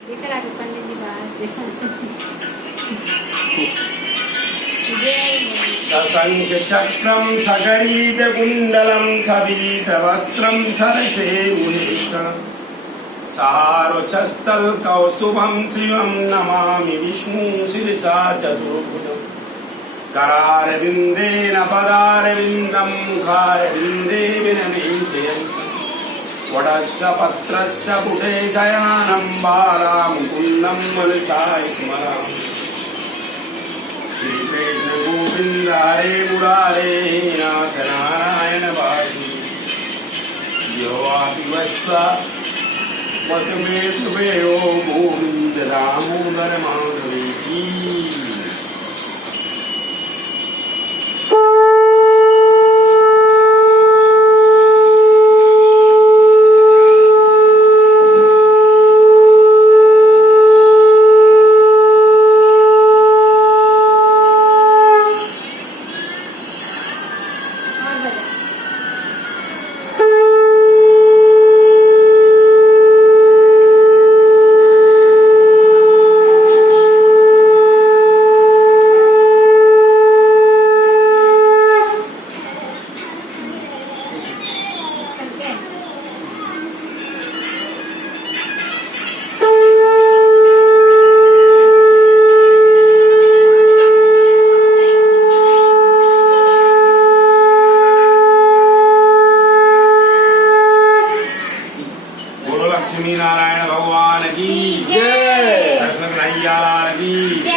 देखा लागे पंडित जी बाहर से सशंख चक्रम सगरीट कुंडलम सवीत वस्त्रम सरसे सारोचस्तल कौस्तुभम श्रियम नमामि विष्णु शिरसा चतुर्भुजम् करारविन्देन पदारविन्दं मुखारविन्दे विनमेशयन्तम् वटस्य पत्रस्य पुटे शयानं बालामुकुन्दं मनसा स्मरामि श्रीकृष्ण गोविन्द हरे मुरारे नाथ नारायण वासुदेव यो वापि वस्वा वटमे तुमेयो गोविन्द दामोदर माधवेति लक्ष्मी नारायण भगवान की जय। कृष्ण कन्हैया लाल की जय।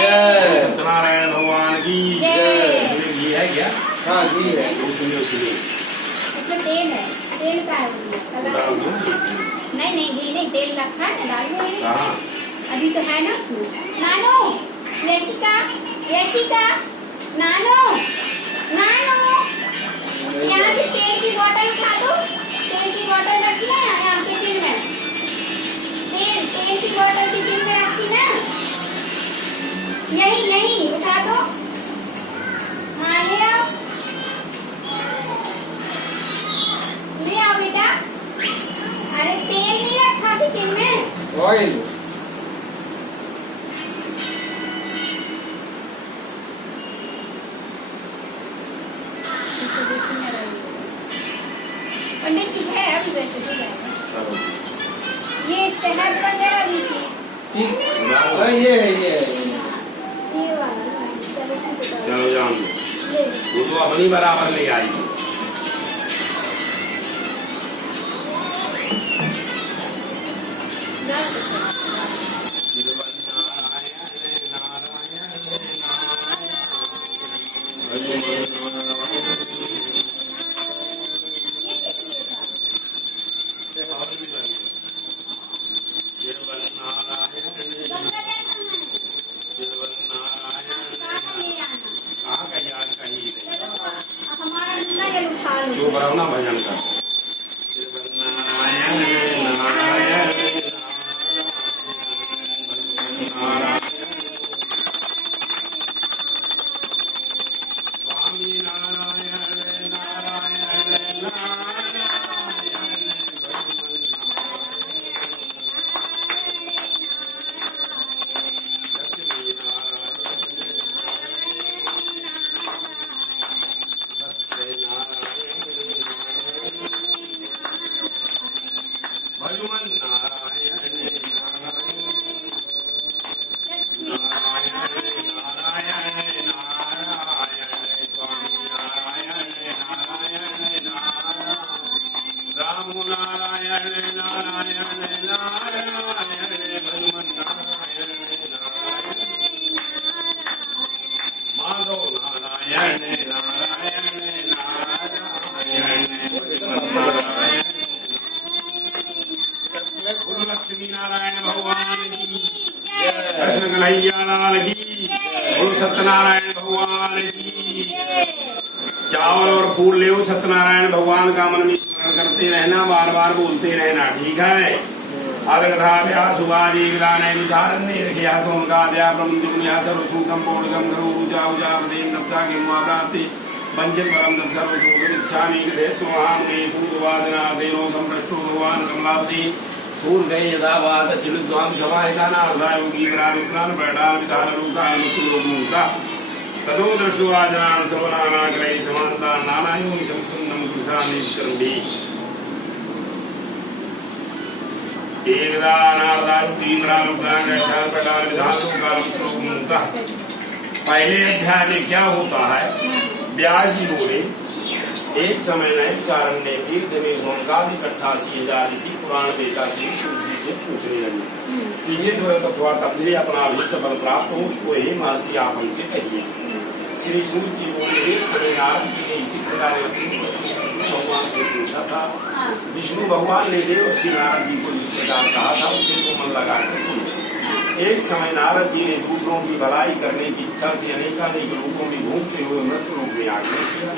सत्यनारायण भगवान की जय। इसमें घी है क्या? हाँ घी है। उसमें इसमें तेल है, तेल का है नहीं नहीं घी नहीं, तेल रखा है ना, डाल दो अभी तो है ना उसमें। नानो यशिका यशिका नानो नानो यहाँ से तेल की बोतल उठा दो, तेल की बोतल रखी है यहाँ किचन में, तेल की बोतल किचन में रखी ना, यही यही उठा दो। हाँ ले आओ बेटा। अरे तेल नहीं रखा किचन में, ऑयल। पंडित जी है अभी वैसे तो जाएगा। ये शहद वगैरह भी थी। ये है ये वाला चलो चलो जान ले वो तो अपनी बराबर ले आई। चुप रहो ना भजन का। नारायण नारायण स्वामी नारायण नारायण नारायण लक्ष्मी नारायण भगवान नारायण नारायण नारायण नारायण स्वामी नारायण नारायण नारायण राम नारायण नारायण नारायण भगवान नारायण नारायण माधव नारायण नारायण नारायण गुरु लक्ष्मी नारायण भगवान की कृष्ण कन्हैया लाल की गुरु सत्यनारायण भगवान की। चावल और फूल ले सत्यनारायण भगवान का मन में स्मरण करते रहना, बार बार बोलते रहना, ठीक है। अदगधाभ्या सुभाजीविदाने विचारण्य रखिया सोमगाद्या प्रमुद्युम्या सर्वसूकम पौर्णगम करूजा उजावदेन दप्ता के मुआवराति वंचित परम सर्वसूकम इच्छामि गधे सुहाम ने सूदवादना देनो संप्रष्टो भगवान कमलावती सूर गए यदावाद अचिलुद्वाम समाहिताना अर्धायोगी प्राणुक्रान बैठान विधान रूकान मुक्तलोकमुक्ता तदो दृष्टवा जनान सर्वनानाग्रहे समानता नानायोनि संपूर्णं कृष्णानिष्करुणि एकदा नारदायोगी प्राणुक्रान बैठान बैठान विधान रूकान मुक्तलोकमुक्ता। पहले अध्याय में क्या होता है? व्यास जी बोले एक समय नैमिषारण्य तीर्थ में सोमकादि 88,000 ऋषि पुराण देता श्री सूत जी से पूछने लगे कि जिस व्रत अथवा तब से अपना अभिष्ट फल प्राप्त हो उसको हे महर्षि आप हमसे कहिए। श्री सूत जी बोले एक समय नारद जी ने इसी प्रकार भगवान से पूछा था। विष्णु भगवान ने देव श्री नारद जी को इस प्रकार कहा था, उसे को मन लगाकर सुनो। एक समय नारद जी ने दूसरों की भलाई करने की इच्छा से अनेकानेक रूपों में घूमते हुए मृत्यु रूप में आगमन किया।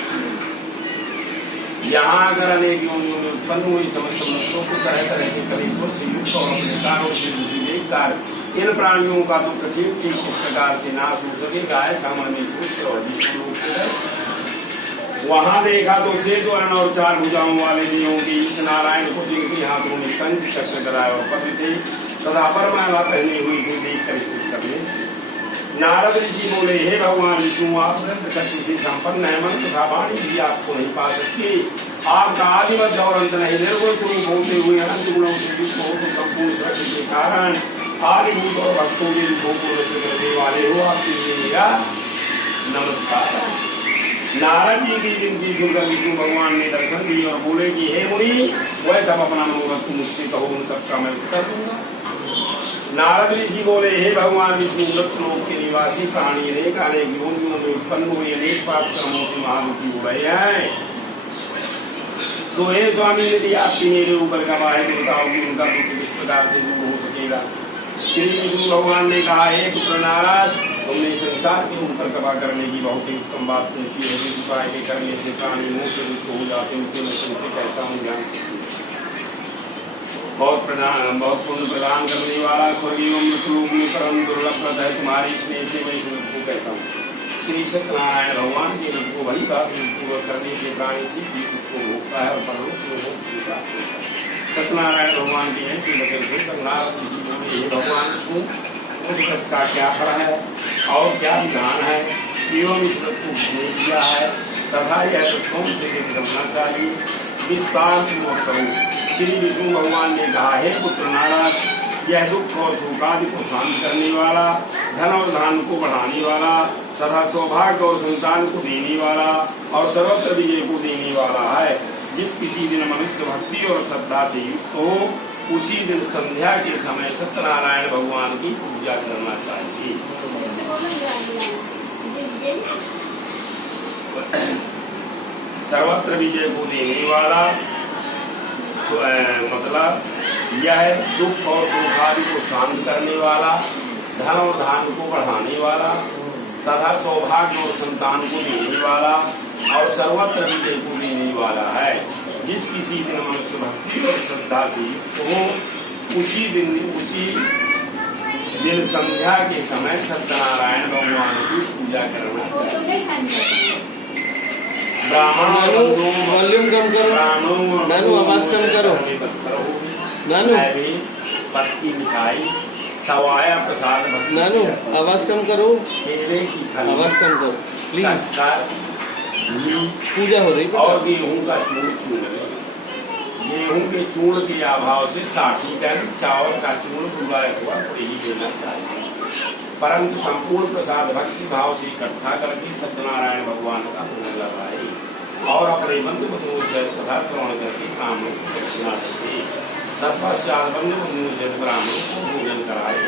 यहाँ अगर अनेक योनियों में उत्पन्न हुई समस्त मनुष्यों को तरह तरह के कलेशों से युक्त और अपने कारों से देखकर इन प्राणियों का दुख ठीक ठीक इस प्रकार से नाश हो सकेगा ऐसा मन में सोचते और विष्णु लोक को गए। वहाँ देखा तो श्वेत वर्ण और 4 भुजाओं वाले देवों के ईश नारायण को जिनके हाथों में शंख चक्र गदा और पद्म थे तथा परमाला पहने हुई थे देखकर स्तुति करने। नारद ऋषि बोले हे भगवान विष्णु आप ग्रंथ शक्ति से संपन्न है, मन तथा वाणी भी आपको नहीं पा सकती। आपका आदिमध्य और अंत नहीं, निर्गुण स्वरूप होते हुए अनंत गुणों से युक्त हो तो संपूर्ण सृष्टि के कारण आदिभूत और भक्तों के दुखों को नष्ट करने वाले हो, आपके लिए मेरा नमस्कार। नारद जी की विनती सुनकर विष्णु भगवान ने दर्शन दिए और बोले कि हे मुनि वह सब अपना मनोरथ मुझसे कहो, उन सबका मैं उत्तर दूंगा। नारद ऋषि बोले हे भगवान विष्णु मृत्युलोक के निवासी प्राणी अनेक अनेक योनियों में उत्पन्न हुए अनेक पाप कर्मों से महादुखी हो रहे हैं। तो हे स्वामी यदि आपकी मेरे ऊपर का है तो बताओ कि उनका दुख किस प्रकार से दूर हो सकेगा। श्री विष्णु भगवान ने कहा हे पुत्र नारद तुमने संसार के ऊपर कृपा करने की बहुत ही उत्तम बात पूछी है। जिस उपाय के करने से प्राणी मोक्ष मुक्त हो जाते उसे मैं तुमसे कहता हूँ ध्यान से बहुत पुण्य प्रदान करने वाला स्वर्गीय मृत्यु में परम दुर्लभ प्रद है। तुम्हारी स्नेह से मैं ईश्वर को कहता हूँ। श्री सत्यनारायण भगवान के रूप को भली बात पूर्वक करने के प्राणी से बीच को भोगता है और परलोक को मोक्ष प्राप्त होता है। सत्यनारायण भगवान के ऐसे वचन सुनकर नारद ऋषि बोले हे भगवान विष्णु उस व्रत का क्या फल है और क्या विधान है एवं इस व्रत को किसने किया है तथा यह कौन से करना चाहिए विस्तार पूर्वक करो। श्री विष्णु भगवान ने कहा हे पुत्र नारद यह दुख और शोकादि को शांत करने वाला, धन और धान को बढ़ाने वाला तथा सौभाग्य और संतान को देने वाला और सर्वत्र विजय को देने वाला है। जिस किसी दिन मनुष्य भक्ति और श्रद्धा से युक्त हो उसी दिन संध्या के समय सत्यनारायण भगवान की पूजा करना चाहिए। सर्वत्र विजय को देने वाला मतलब यह दुख और शोकादि को शांत करने वाला, धन और धान को बढ़ाने वाला तथा सौभाग्य और संतान को देने वाला और सर्वत्र विजय को देने वाला है। जिस किसी दिन मनुष्य भक्ति और श्रद्धा से युक्त हो उसी दिन संध्या के समय सत्यनारायण भगवान की पूजा करना चाहिए। वॉल्यूम कम करो, नानू आवाज कम करो, नानू पत्ती मिठाई सवाया प्रसाद नानू आवाज कम करो, केले की आवाज कम करो प्लीज। घी पूजा हो रही और गेहूं का चूर्ण गेहूं के चूर्ण के अभाव से 60 टन चावल का चूर्ण पूरा हुआ तो ही देना चाहिए। परंतु संपूर्ण प्रसाद भक्ति भाव से इकट्ठा करके सत्यनारायण भगवान का भोग लगाए और अपने बंधु बंधुओं से कथा श्रवण करके ब्राह्मणों को दक्षिणा देते। तत्पश्चात बंधु बंधुओं से ब्राह्मणों को भोजन कराए।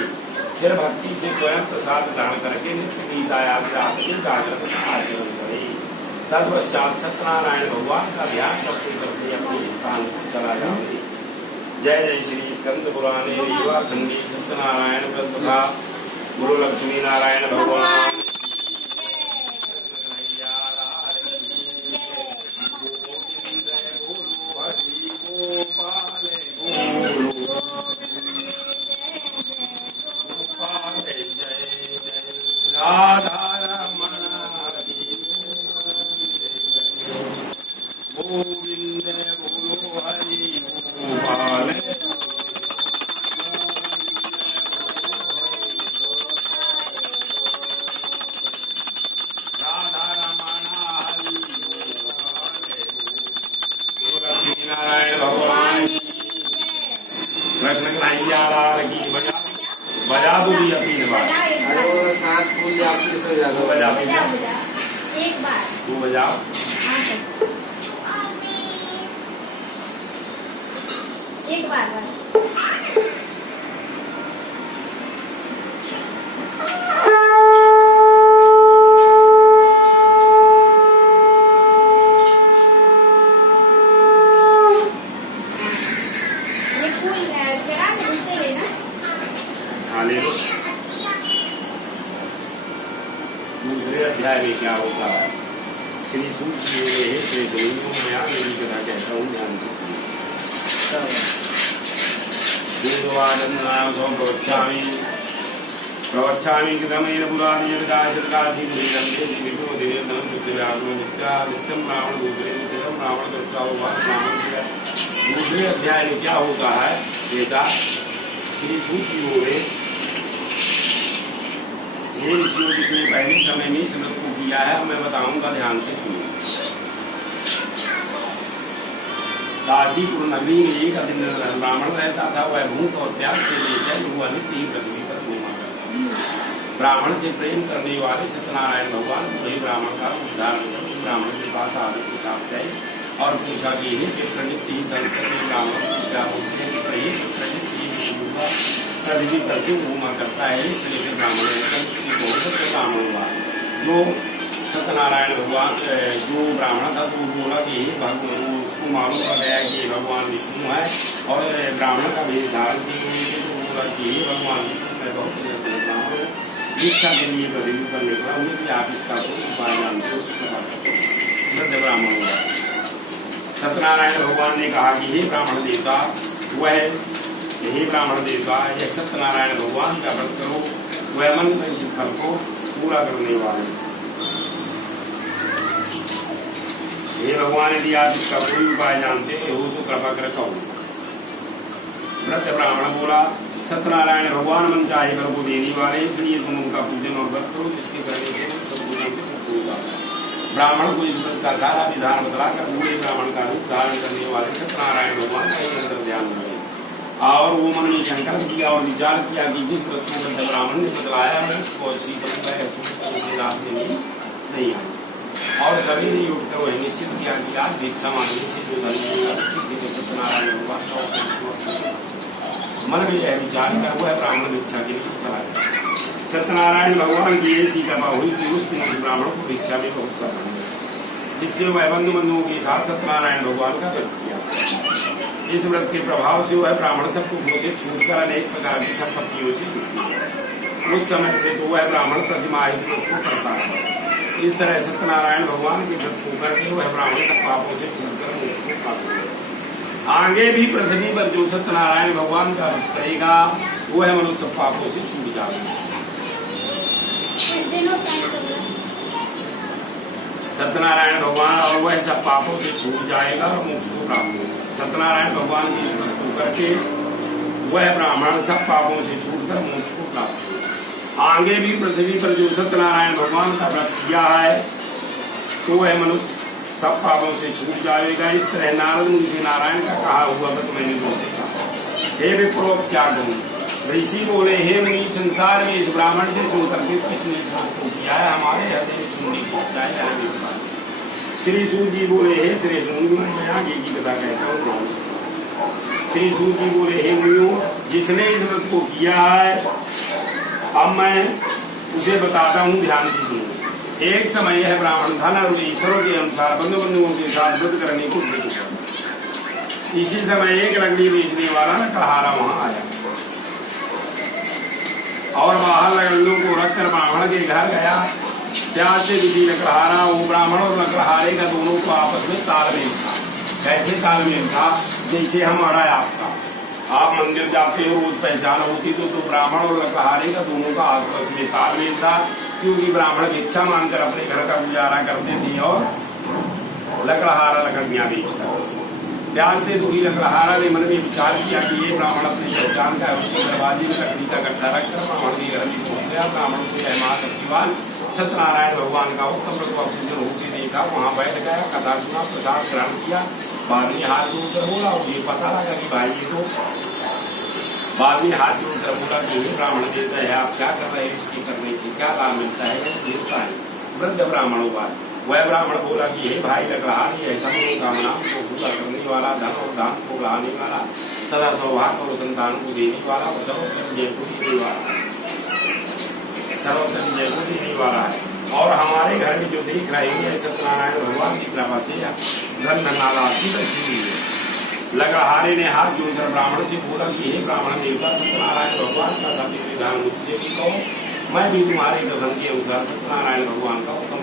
फिर भक्ति से स्वयं प्रसाद ग्रहण करके नित्य गीता जागरण आचरण करे। तत्पश्चात सत्यनारायण भगवान का ध्यान करते करते अपने स्थान को चला जाए। जय जय श्री स्कंद पुराणे रीवा खंडी सत्यनारायण व्रत कथा गुरु लक्ष्मी नारायण भगवान गोविंद बोलो हरि गोपाल बजा दो दिया 3 बार। बजा एक अरे बार। वो साथ फूल जाती सो जाता दो बजा बजा बजा एक बार। तू बजाओ। हाँ तो। एक बार बस। ये फूल चढ़ा के नीचे लेना। हाँ ले लो। दूसरे अध्याय में क्या होता है? श्री सूक्त हे श्री जोनियों में आ मेरी कथा कहता हूँ, ध्यान से सुनिए। सूर्यवादनाय सौ प्रवच्छामि कृतमेन पुराणि यद्काशितकाशी पुरीरन्ते श्रीकृष्णो दिव्यधनं शुद्धव्याघ्रो नित्या नित्यं रावण दूसरे नित्यं रावण दृष्टा भगवान रावण किया। दूसरे अध्याय में क्या होता है? श्वेता श्री सूक्त की बोले, हे ऋषियों, जिसने पहले समय में इस व्रत को किया है मैं बताऊंगा, ध्यान से सुनिए। काशीपुर नगरी में एक दिन ब्राह्मण रहता था। वह भूख और प्यास से बेचैन हुआ नित्य ही पृथ्वी पर घूमा करता। ब्राह्मण से प्रेम करने वाले सत्यनारायण भगवान वही ब्राह्मण का उद्धार कर उस ब्राह्मण के पास आदर के साथ गए और पूछा कि हे विप्रनित्य ही संस्कृत में ब्राह्मण को क्या बोलते हैं? विप्रनित्य ही विष्णु का पृथ्वी पर क्यों घूमा करता है? इसलिए ब्राह्मण किसी को ब्राह्मण हुआ। जो सत्यनारायण भगवान जो ब्राह्मण था तो बोला कि हे भगवान, उसको मालूम पड़ गया कि भगवान विष्णु है और ब्राह्मण का भेद धारण किए। तो बोला कि हे भगवान विष्णु मैं बहुत ब्राह्मण हूँ, दीक्षा के लिए पृथ्वी पर निकला हूँ कि आप इसका कोई उपाय जानते हो? वृद्ध ब्राह्मण हुआ। सत्यनारायण भगवान ने कहा कि हे ब्राह्मण देवता, हे ब्राह्मण देवता, यह सत्यनारायण भगवान का व्रत करो, वह मन वांछित फल को पूरा करने वाले। हे भगवान, यदि आप इसका कोई उपाय जानते हो तो कृपा कर कहो। वृद्ध ब्राह्मण बोला, सत्यनारायण भगवान मन चाहे वर को देने वाले, इसलिए तुम उनका पूजन और व्रत करो, जिसके करने के सब पूजन से मुक्त होगा। ब्राह्मण को इस व्रत का सारा विधान बतलाकर पूरे ब्राह्मण का रूप धारण करने वाले सत्यनारायण भगवान का ही अंदर ध्यान हुए और वो मन में संकल्प किया और विचार किया कि जिस व्रत को वृद्ध ब्राह्मण ने बतलाया है उसको ऐसी रास्ते में नहीं आए। और सवेरे उठकर वह निश्चित किया कि आज भिक्षा मांगने से जो धन मिलेगा उसी से सत्यनारायण भगवान का मन में यह विचार कर वह ब्राह्मण भिक्षा के लिए चला गया। सत्यनारायण भगवान की ऐसी कृपा हुई कि उस दिन उस ब्राह्मण को भिक्षा में बहुत सा मिल गया, जिससे वह बंधु बंधुओं के साथ सत्यनारायण भगवान का व्रत किया। इस व्रत के प्रभाव से वह ब्राह्मण सबको मुँह से छूटकर अनेक प्रकार की संपत्तियों से जुट। उस समय से तो वह ब्राह्मण प्रतिमाहित व्रत को करता है। इस तरह सत्यनारायण भगवान के व्रत को करके वह ब्राह्मण सब पापों से छूटकर मोक्ष को प्राप्त करेगा। आगे भी पृथ्वी पर जो सत्यनारायण भगवान का व्रत करेगा वह मनुष्य सब पापों से छूट जाएगा। सत्यनारायण भगवान और वह सब पापों से छूट जाएगा और मोक्ष को प्राप्त होगा। सत्यनारायण भगवान के इस व्रत को करके वह ब्राह्मण सब पापों से छूटकर मोक्ष को प्राप्त होगा। आगे भी पृथ्वी पर जो सत्यनारायण भगवान का व्रत किया है तो वह मनुष्य सब पापों से छूट जाएगा। इस तरह नारद मुनि से नारायण का कहा हुआ व्रत मैंने तुमसे कहा। हे विप्रो, क्या कहूँ? ऋषि बोले, हे मुनि, संसार में इस ब्राह्मण से सुनकर किसने इस व्रत को किया है? हमारे हृदय में छूने की इच्छा है। श्री सूत जी बोले, हे श्री सुनियो, मैं आगे की कथा कहता हूँ। श्री सूत जी बोले, हे मुनियों, जिसने इस व्रत को किया है अब मैं उसे बताता हूँ, ध्यान से सुनो। एक समय यह ब्राह्मण धन और ईश्वरों के अनुसार बंधु बंधुओं के साथ व्रत करने को उद्यत हुआ। इसी समय एक लकड़ी बेचने वाला लकड़हारा वहां आया और बाहर लकड़ियों को रखकर ब्राह्मण के घर गया। प्यास से दुखी लकड़हारा, वो ब्राह्मण और लकड़हारे का दोनों को आपस में तालमेल था। कैसे तालमेल था? जैसे हमारा आपका, आप मंदिर जाते हो, रोज पहचान होती तो ब्राह्मण और लकड़हारे का दोनों का आपस में तालमेल था, क्योंकि ब्राह्मण भिक्षा मांगकर अपने घर का गुजारा करते थे और लकड़हारा लकड़ियां बेचकर। प्यास से दुखी लकड़हारा ने मन में विचार किया कि ये ब्राह्मण अपनी पहचान का उसके दरवाजे में लकड़ी का गड्ढा रखकर ब्राह्मण के घर में पहुंच गया। ब्राह्मण को यह महाशक्तिवान सत्यनारायण भगवान का उत्तम व्रत का पूजन होते देखा, वहां बैठ गया, कथा सुना, प्रसाद ग्रहण किया। बाद में हाथ जोड़कर बोला, मुझे पता लगा कि भाई ये तो बाद में हाथ जोड़कर बोला कि हे ब्राह्मण देवता है, आप क्या कर रहे हैं, इसके करने से क्या लाभ मिलता है? देवता है वृद्ध ब्राह्मणों का। वह ब्राह्मण बोला कि हे भाई लकड़हारी, ऐसा मनोकामना को पूरा करने वाला, धन और दान को बढ़ाने वाला, तथा सौभाग्य और संतान को देने वाला और सर्वत्र विजय को देने वाला, सर्वत्र विजय को देने वाला है। और हमारे घर में जो देख रहे हैं सत्यनारायण भगवान की कृपा से धन धनाला की रखी हुई है। लकड़हारे ने हाथ जोड़कर ब्राह्मण से बोला कि हे ब्राह्मण देवता, सत्यनारायण भगवान का सब विधान मुझसे भी कहो, मैं भी तुम्हारे कथन के अनुसार सत्यनारायण भगवान का उत्तम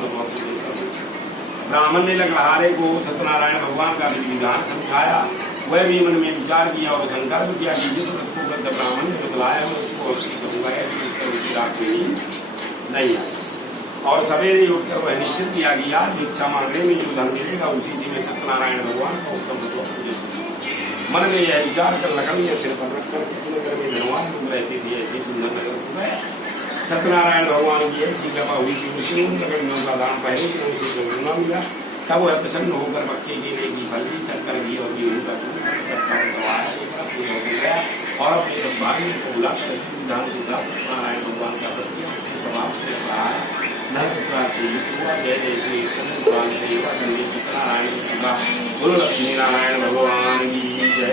ब्राह्मण ने लकड़हारे को सत्यनारायण भगवान का विधान समझाया। वह भी मन में विचार किया और संकल्प किया कि जिस व्रत को वृद्ध ब्राह्मण ने बतलाया मैं उसको अवश्य करूंगा, उसी रात में ही नहीं आई। और सवेरे उठकर वह निश्चित किया कि आज भिक्षा मांगने में जो धन मिलेगा उसी से मैं सत्यनारायण भगवान का उत्तम मन में यह विचार कर लकड़ियां सिर पर रखकर किस नगर में भगवान लोग रहते थे, ऐसे सुंदर नगर को गए। सत्यनारायण भगवान की ऐसी कृपा हुई कि उसी उन लकड़ियों का दान पहले से उसे जरूर न मिला। तब वह प्रसन्न होकर मक्के केले की फली, शक्कर घी और गेहूं का गया और अपने सब भाइयों को बुलाकर विधान के साथ सत्यनारायण भगवान का प्रभाव से रहा है। धर्म प्राप्त हुआ। जय जय श्री सत्यनारायण बोलो लक्ष्मी नारायण भगवान की जय।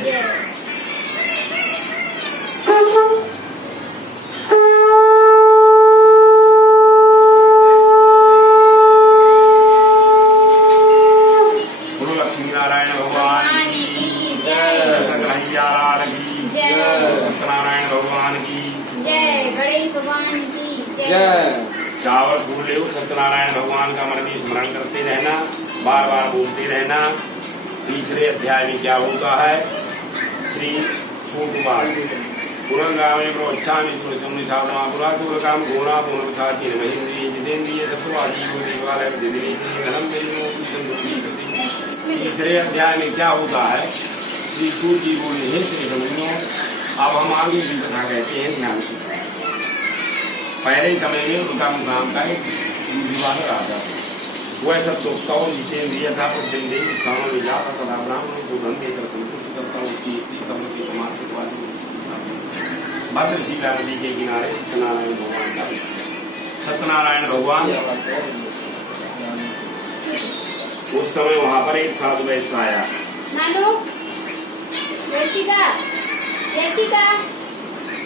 सत्यनारायण भगवान की जय। गणेश भगवान की जय। चावल फूल ले सत्यनारायण भगवान का मन में स्मरण करते रहना, बार बार बोलते रहना। तीसरे अध्याय में क्या होता है? श्री सूतवाद पुरंगावे प्रोच्छामि चुरचुम्नि साधमा पुराचूरकाम गुणा पुनर्साचीन महेंद्रिय जितेंद्रिय सत्वादी को देवालय दिव्य धर्म मिलियों। तीसरे अध्याय में क्या होता है? श्री सूत जी बोले, हे श्री रमणियों, अब हम आगे की कथा कहते हैं, ध्यान से। पहले समय में उनका नाम का एक विवाह राजा था। वह सब दुखता और जितेंद्रिय था, प्रतिदेव स्थानों में जाता तथा ब्राह्मणों को धन देकर संतुष्ट करता। उसकी स्त्री कमल के समान भद्रशिला नदी के किनारे सत्यनारायण भगवान का सत्यनारायण भगवान उस समय वहाँ पर एक साधु वैश्य आया। नानू, यशिका, यशिका,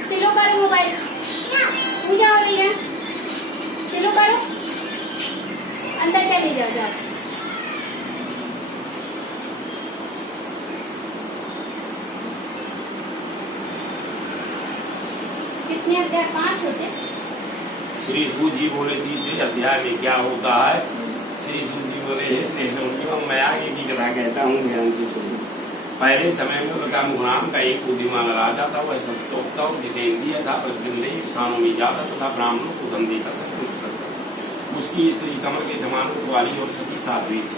सिलो करो मोबाइल, पूजा हो रही है, सिलो करो, अंदर चली जाओ जाओ। कितने अध्याय? 5 होते। श्री सूत जी बोले, तीसरे अध्याय में क्या होता है? श्री सूत जी बोले, हे मैं आगे की कथा कहता हूँ, ध्यान से सुनो। पहले समय में उनका मुहराम का एक बुद्धिमान राजा था। वह सत्योक्ता और जितेंद्रिय था, प्रतिदेव स्थानों में जाता तथा ब्राह्मणों को धन देकर संतुष्ट करता। उसकी स्त्री कमल के समान वाली और सती साध्वी थी।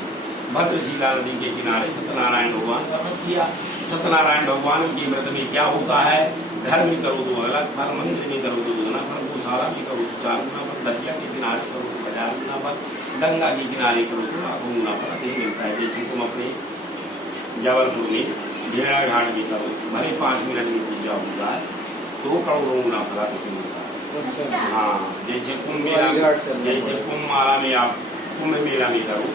भद्रशिला नदी के किनारे सत्यनारायण भगवान का व्रत किया। सत्यनारायण भगवान के व्रत में क्या होता है? घर में करो तो अलग फल, मंदिर में करो तो दुगना फल, गौशाला में करो तो 4 गुना फल, दरिया के किनारे करो तो 1000 गुना फल, गंगा के किनारे करो तो लाखों गुना फल नहीं मिलता है। जैसे तुम अपने जबलपुर में भेड़ा घाट में करो, भले 5 मिनट में पूजा होता है तो करोड़ों गुना फल मिलता है। हाँ, जैसे कुंभ मेला, जैसे कुंभ माला में आप कुंभ मेला में करो,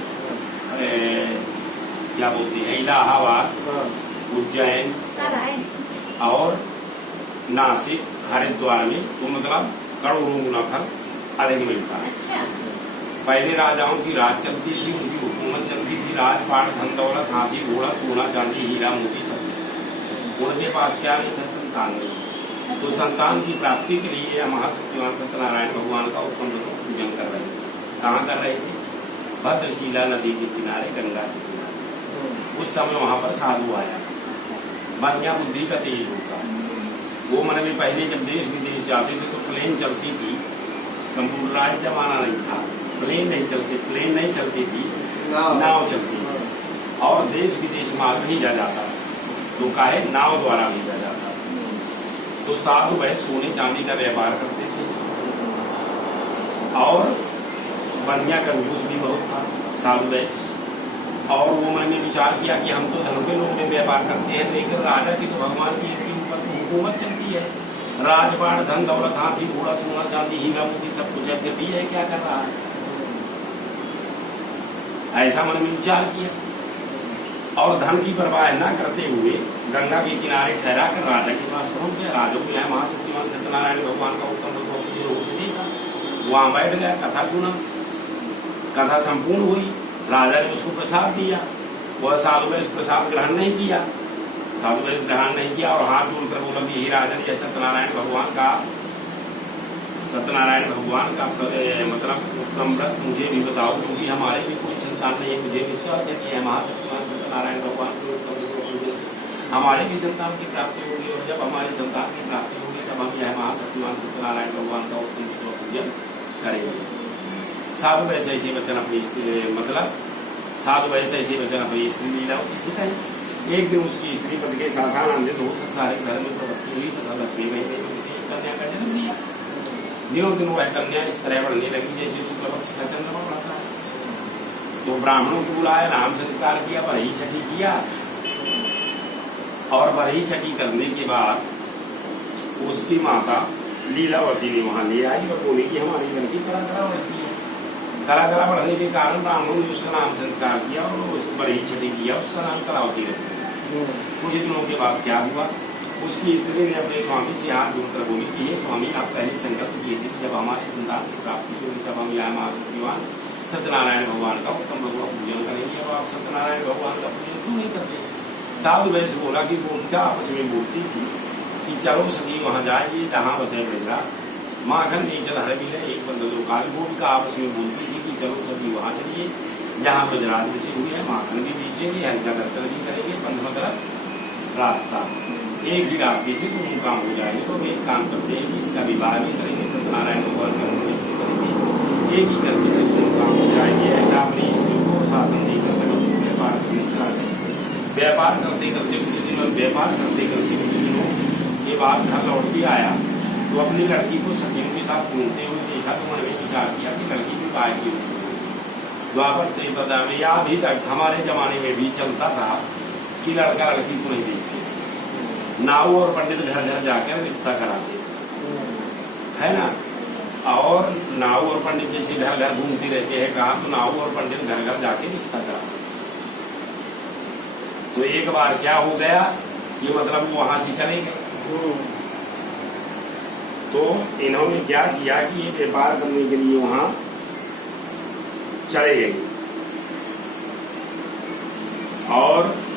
क्या बोलते हैं, इलाहाबाद, उज्जैन और नासिक, हरिद्वार में तो मतलब करोड़ों गुना फल अधिक मिलता है। अच्छा। पहले राजाओं की राज चलती थी, उनकी हुकूमत चलती थी। राजपाट, धन दौलत, हाथी घोड़ा, सोना चांदी, हीरा मोती सब। उनके पास क्या नहीं था? संतान नहीं। तो संतान की प्राप्ति के लिए महासत्यवान सत्यनारायण भगवान का उत्तम पूजन कर रहे थे। कहाँ कर रहे थे? भद्रशिला नदी के किनारे, गंगा के किनारे। उस समय वहाँ पर साधु आया। बढ़िया बुद्धि का तेज होता। वो मन में पहले जब देश विदेश जाते थे तो प्लेन चलती थी, कंप्यूटराइज जमाना नहीं था, प्लेन नहीं चलती थी, नाव चलती थी। और देश विदेश माल भेजा जाता तो काहे नाव द्वारा भेजा जाता। तो साधु वह सोने चांदी का व्यापार करते थे और बढ़िया कंजूस भी बहुत था साधु वैश्य। और वो मैंने विचार किया कि हम तो धन के लोग में व्यापार करते हैं, लेकिन राजा की तो भगवान की ऊपर हुकूमत चलती है, राजपाट धन दौलत हाथी घोड़ा सोना चांदी हीरा मोती सब कुछ है, फिर भी है क्या कर रहा है? ऐसा मन में विचार किया और धन की परवाह न करते हुए गंगा के किनारे ठहरा कर राजा के पास पहुंच गया। राजा को यह महाशक्तिमान सत्यनारायण भगवान का उत्तम होते देखा, वहां बैठ गया, कथा सुना, कथा संपूर्ण हुई। राजा ने उसको प्रसाद दिया, वह साधु वैश्य प्रसाद ग्रहण नहीं किया, साधु वैश्य ग्रहण नहीं किया और हाथ जोड़कर बोला कि हे राजन, यह सत्यनारायण भगवान का मतलब उत्तम व्रत मुझे भी बताओ, क्योंकि हमारे भी कोई संतान नहीं है। मुझे विश्वास है कि यह महाशक्तिमान सत्यनारायण भगवान के उत्तम हमारे भी संतान की प्राप्ति होगी, और जब हमारी संतान की प्राप्ति होगी तब हम यह महाशक्तिमान सत्यनारायण भगवान का उत्तम पूजन करेंगे। साधु वैसे ऐसे वचन अपनी साधु वैसे ऐसे वचन अपनी स्त्री लीला सिखाई। एक दिन उसकी स्त्री पद के साथ आनंदित हो सारे घर में प्रवृत्ति हुई तथा 10वें महीने में उसने एक कन्या का जन्म दिया। दिनों दिन वह कन्या इस तरह बढ़ने लगी जैसे शुक्ल पक्ष का चंद्रमा बढ़ता है। तो ब्राह्मणों को बुलाया, नाम संस्कार किया, बरही छठी किया, और बरही छठी करने के बाद उसकी माता लीलावती ने वहां ले आई और बोली कि हमारी लड़की कलाकला बढ़ती है। कलाकला बढ़ने के कारण ब्राह्मणों ने उसका नाम संस्कार किया और उसको बरही छठी किया, उसका नाम कलावती रख दिया। कुछ दिनों के बाद क्या हुआ, उसकी स्त्री ने अपने स्वामी से हाथ जोड़कर बोली कि हे स्वामी, आप पहले संकल्प किए थे जब हमारी संतान की प्राप्ति होगी तब हम यहाँ महाशक्तिमान सत्यनारायण भगवान का उत्तम भगवान पूजन करेंगे, अब आप सत्यनारायण भगवान का पूजन क्यों नहीं करते? साधु वैश्य बोला कि वो क्या आपस में बोलती थी कि चलो सखी वहां जाएगी जहाँ बसे ब्रजरा, माखन नीचल हर मिले एक बंद दो काल। वो भी आपस में बोलती थी कि चलो सखी वहां चलिए जहाँ ब्रजराज बसे हुए हैं, माखन भी बेचेंगे, हरि का दर्शन भी करेंगे, पंथ मतलब रास्ता एक ही रास्ते से दोनों काम हो जाएंगे। तो एक काम करते हैं कि इसका विवाह भी करेंगे, सत्यनारायण भगवान का करेंगे, एक ही करते से दोनों काम हो जाएंगे। ऐसा अपनी स्त्री को शासन देकर व्यापार करते करते कुछ दिनों के बाद घर लौट के आया तो अपनी लड़की को सखियों के साथ घूमते हुए देखा तो मन में विचार किया कि लड़की भी काय की होती। द्वापर त्रिपदा में या अभी तक हमारे जमाने में भी चलता था कि लड़का लड़की को नहीं देखते, नाऊ और पंडित घर घर जाकर रिश्ता कराते है ना, और नाऊ और पंडित जैसे घर घर घूमते रहते हैं, कहा तो नाऊ और पंडित घर घर जाके रिश्ता कराते। तो एक बार क्या हो गया, ये मतलब वो वहां से चले गए। तो इन्होंने क्या किया कि ये व्यापार करने के लिए वहां चले गए और